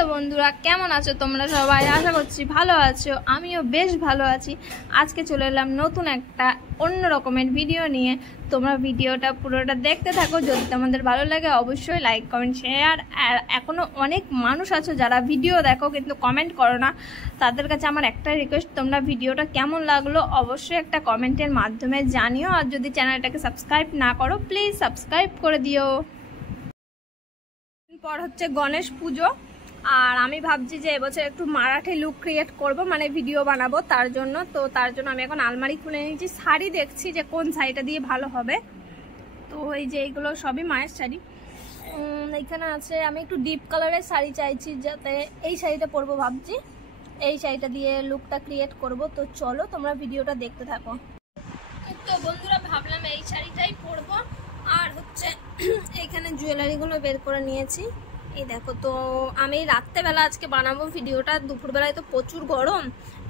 Hello বন্ধুরা, কেমন আছো তোমরা সবাই? আশা করছি ভালো আছো। আমিও বেশ ভালো আছি। আজকে চলে এলাম নতুন একটা অন্য রকমের ভিডিও নিয়ে। তোমরা ভিডিওটা পুরোটা দেখতে থাকো। যদি তোমাদের ভালো লাগে অবশ্যই লাইক কমেন্ট শেয়ার। আর এখনও অনেক মানুষ আছো যারা ভিডিও দেখো কিন্তু কমেন্ট করো না। তাদের কাছে আমার একটা রিকোয়েস্ট, তোমরা ভিডিওটা কেমন লাগলো অবশ্যই একটা কমেন্টের মাধ্যমে জানিও। আর যদি চ্যানেলটাকে সাবস্ক্রাইব না করো প্লিজ সাবস্ক্রাইব করে দিও। পর হচ্ছে গণেশ পুজো, আর আমি ভাবছি যে এবছর একটু মারাঠি লুক ক্রিয়েট করব, মানে ভিডিও বানাবো তার জন্য। তো তার জন্য আমি এখন আলমারি খুলে নিয়েছি, শাড়ি দেখছি যে কোন শাড়িটা দিয়ে ভালো হবে। তো এই যে এইগুলো সবই মায়ের শাড়ি। এখানে আছে, আমি একটু ডিপ কালারের শাড়ি চাইছি, যাতে এই শাড়িটা পরবো ভাবছি। এই শাড়িটা দিয়ে লুকটা ক্রিয়েট করব। তো চলো তোমরা ভিডিওটা দেখতে থাকো। তো বন্ধুরা, ভাবলাম এই শাড়িটাই পরবো। আর হচ্ছে এইখানে জুয়েলারিগুলো বের করে নিয়েছি। এই দেখো, তো আমি রাত্রেবেলা আজকে বানাবো ভিডিওটা। দুপুরবেলায় তো প্রচুর গরম,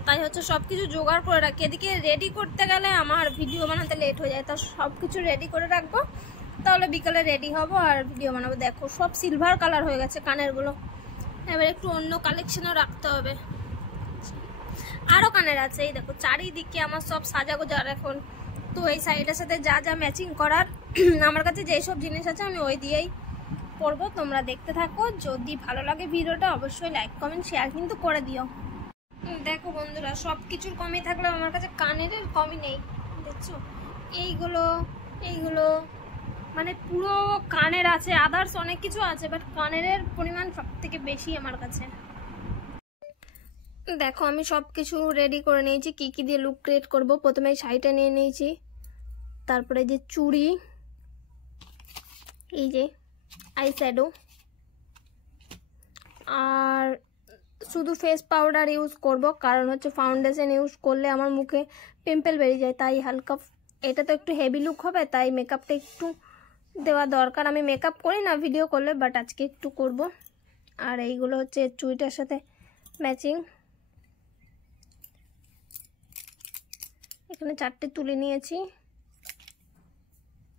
তাই হচ্ছে সব কিছু জোগাড় করে রাখি। এদিকে রেডি করতে গেলে আমার ভিডিও বানাতে লেট হয়ে যায়, তা সব কিছু রেডি করে রাখবো, তাহলে বিকালে রেডি হব আর ভিডিও বানাবো। দেখো সব সিলভার কালার হয়ে গেছে কানেরগুলো, এবার একটু অন্য কালেকশনও রাখতে হবে। আরও কানের আছে, এই দেখো চারিদিকে আমার সব সাজাগোজার এখন। তো এই শাড়িটার সাথে যা যা ম্যাচিং করার আমার কাছে যেসব জিনিস আছে আমি ওই দিয়েই পরবো। তোমরা দেখতে থাকো। যদি ভালো লাগে ভিডিওটা অবশ্যই লাইক কমেন্ট শেয়ার কিন্তু করে দিও। দেখো বন্ধুরা, সব কিছুর কমই থাকলেও আমার কাছে কানের কমই নেই। দেখছো এইগুলো এইগুলো মানে পুরো কানের আছে, আদার্স অনেক কিছু আছে, বাট কানের পরিমাণ সব থেকে বেশি আমার কাছে। দেখো আমি সব কিছু রেডি করে নিয়েছি, কি কি দিয়ে লুক ক্রিয়েট করব। প্রথমে শাড়িটা নিয়ে নিয়েছি, তারপরে যে চুড়ি, এই যে আই শ্যাডো, আর শুধু ফেস পাউডার ইউজ করব, কারণ হচ্ছে ফাউন্ডেশন ইউজ করলে আমার মুখে পিম্পল বেরিয়ে যায়। তাই হালকা, এটা তো একটু হেভি লুক হবে, তাই মেকআপটা একটু দেওয়া দরকার। আমি মেকআপ করি না ভিডিও করলে, বাট আজকে একটু করব। আর এইগুলো হচ্ছে চুড়িটার সাথে ম্যাচিং। এখানে 4টে তুলে নিয়েছি,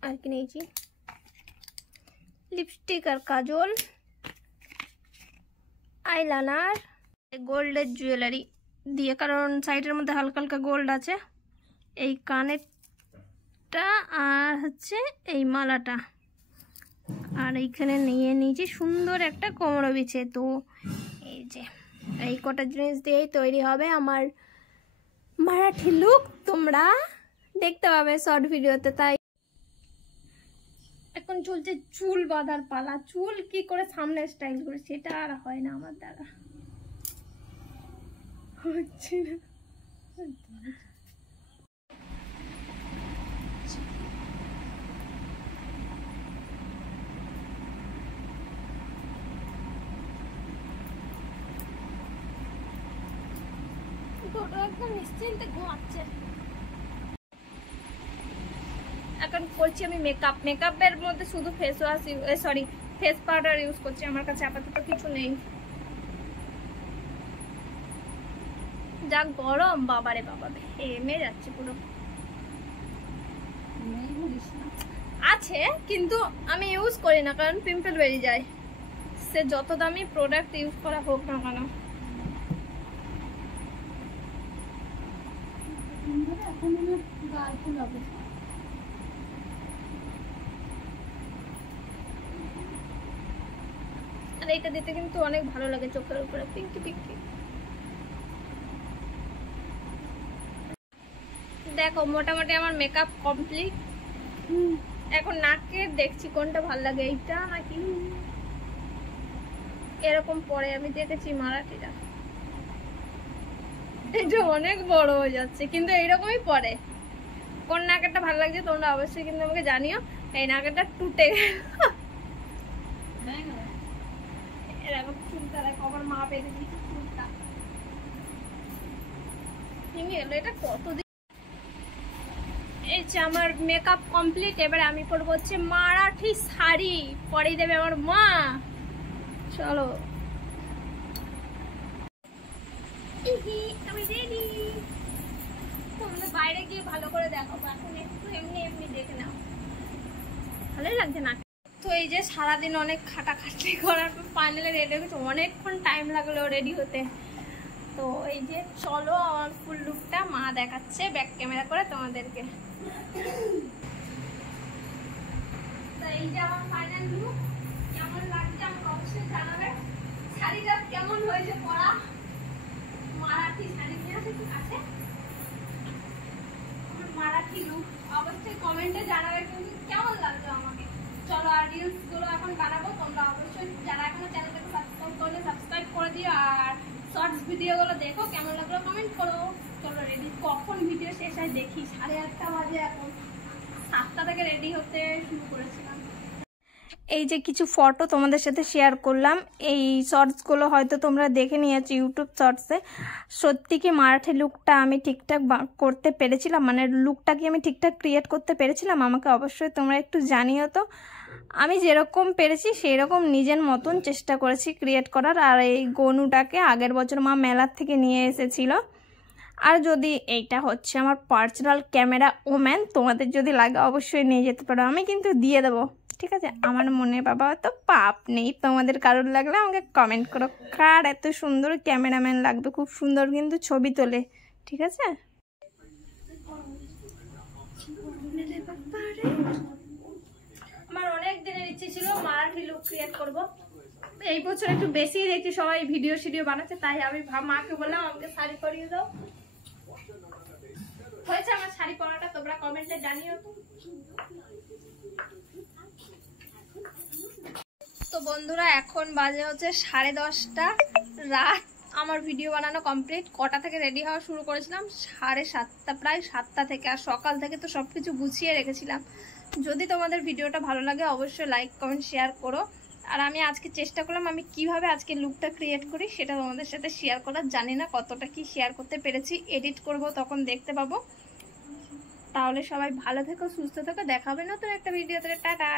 আর কি নিয়েছি লিপস্টিক আর কাজল, আইলাইনার, গোল্ডের জুয়েলারি দিয়ে, কারণ সাইডের মধ্যে হালকা হালকা গোল্ড আছে। এই কানেরটা আর হচ্ছে এই মালাটা, আর এইখানে নিয়ে নিয়েছি সুন্দর একটা কোমর বিছে। তো এই যে এই কটা জিনিস দিয়েই তৈরি হবে আমার মারাঠি লুক। তোমরা দেখতে পাবে শর্ট ভিডিওতে। তাই এখন চলছে চুল বাঁধার পালা। চুল কি করে সামনে স্টাইল করে সেটা আর হয় না আমার দ্বারা, হচ্ছে না। একদম নিশ্চিন্তে ঘুমাচ্ছে। এখন করছি আমি মেকআপ। মেকআপের মধ্যে শুধু face wash, face powder use করছি। আমার কাছে আপাতত কিছু নেই। যা গরম, বাবারে বাবা, ঘেমে যাচ্ছে পুরো। আছে কিন্তু আমি ইউজ করি না, কারণ পিম্পল বেরিয়ে যায়, সে যত দামি প্রোডাক্ট ইউজ করা হোক না কেন। আর এইটা দিতে কিন্তু অনেক ভালো লাগে চোখের উপরে, পিঙ্কি পিঙ্কি। দেখো মোটামুটি আমার মেকআপ কমপ্লিট। এখন নাকে দেখছি কোনটা ভালো লাগে, এইটা নাকি এরকম পরে। আমি দেখেছি মারাঠিটা, এটা অনেক বড় হয়ে যাচ্ছে, কিন্তু এইরকমই পরে। কোন নাকেরটা ভালো লাগছে তোমরা অবশ্যই কিন্তু আমাকে জানিও। এই নাকেরটা টুটে এরকম চুলটা দেখো, আমার মা বেঁধে দিয়েছে চুলটা, ভেঙে গেল। এটা কতদিন। এই যে আমার মেকআপ কমপ্লিট। এবারে আমি পরবো হচ্ছে মারাঠি শাড়ি, পরেই দেবে আমার মা। চলো আমি রেডি। তোমরা বাইরে গিয়ে ভালো করে দেখো, এখন একটু এমনি এমনি দেখে নাও, ভালোই লাগছে না। তো এই যে সারাদিন অনেক খাটাখাটি করার পর ফাইনালি রেডি হয়েছে, অনেকক্ষণ টাইম লাগলো রেডি হতে। তো এই যে চলো আমার ফুল লুকটা মা দেখাচ্ছে ব্যাক ক্যামেরা করে তোমাদেরকে। তো এই যে আমার ফাইনাল লুক, কেমন লাগছে আমাকে অবশ্যই জানাবে। শাড়িটা কেমন হয়েছে পরা, মারাঠি শাড়ি নিয়ে আসে ঠিক আছে, মারাঠি লুক অবশ্যই কমেন্টে জানাবে কিন্তু কেমন লাগলো আমাকে। চলো আর রিলস গুলো এখন বানাবো, তোমরা অবশ্যই যারা এখনো চ্যানেলটাকে সাবস্ক্রাইব করলে সাবস্ক্রাইব করে দিও, আর শর্টস ভিডিও গুলো দেখো কেমন লাগলো কমেন্ট করো। চলো রেডি, কখন ভিডিও শেষ হয় দেখি, 8:30 বাজে এখন, 7টা থেকে রেডি হতে শুরু করেছিলাম। এই যে কিছু ফটো তোমাদের সাথে শেয়ার করলাম, এই শর্টসগুলো হয়তো তোমরা দেখে নিয়েছো ইউটিউব শর্টসে। সত্যি কি মারাঠি লুকটা আমি ঠিকঠাক করতে পেরেছিলাম, মানে লুকটা কি আমি ঠিকঠাক ক্রিয়েট করতে পেরেছিলাম? আমাকে অবশ্যই তোমরা একটু জানিও তো। আমি যেরকম পেরেছি সেই রকম নিজের মতন চেষ্টা করেছি ক্রিয়েট করার। আর এই গনুটাকে আগের বছর মা মেলার থেকে নিয়ে এসেছিল। আর যদি এইটা হচ্ছে আমার পার্সোনাল ক্যামেরা ওম্যান, তোমাদের যদি লাগে অবশ্যই নিয়ে যেতে পারো, আমি কিন্তু দিয়ে দেবো ঠিক আছে। আমার মনে বাবা তো পাপ নেই, তোমাদের কারোর লাগলে আমাকে কমেন্ট করো কার এত সুন্দর ক্যামেরাম্যান লাগবে, খুব সুন্দর কিন্তু ছবি তোলে ঠিক আছে। আমার অনেক দিনের ইচ্ছে ছিল মারাঠি লুক ক্রিয়েট করব, এই বছর একটু বেশি দেখি সবাই ভিডিও বানাচ্ছে, তাই আমি মাকে বললাম আমাকে শাড়ি পরিয়ে দাও। হয়েছে আমার শাড়ি পরাটা, তোমরা কমেন্টে জানিও। তো বন্ধুরা এখন বাজে হচ্ছে 10:30 রাত, আমার ভিডিও বানানো কমপ্লিট। কটা থেকে রেডি হওয়া শুরু করেছিলাম? 7:30, প্রায় 7টা থেকে। আর সকাল থেকে তো সবকিছু গুছিয়ে রেখেছিলাম। যদি তোমাদের ভিডিওটা ভালো লাগে অবশ্যই লাইক কমেন্ট শেয়ার করো। আর আমি আজকে চেষ্টা করলাম আমি কিভাবে আজকে লুকটা ক্রিয়েট করি সেটা তোমাদের সাথে শেয়ার করার। জানি না কতটা কি শেয়ার করতে পেরেছি, এডিট করব তখন দেখতে পাবো। তাহলে সবাই ভালো থেকো, সুস্থ থেকো, দেখা হবে নতুন একটা ভিডিওতে। টাটা।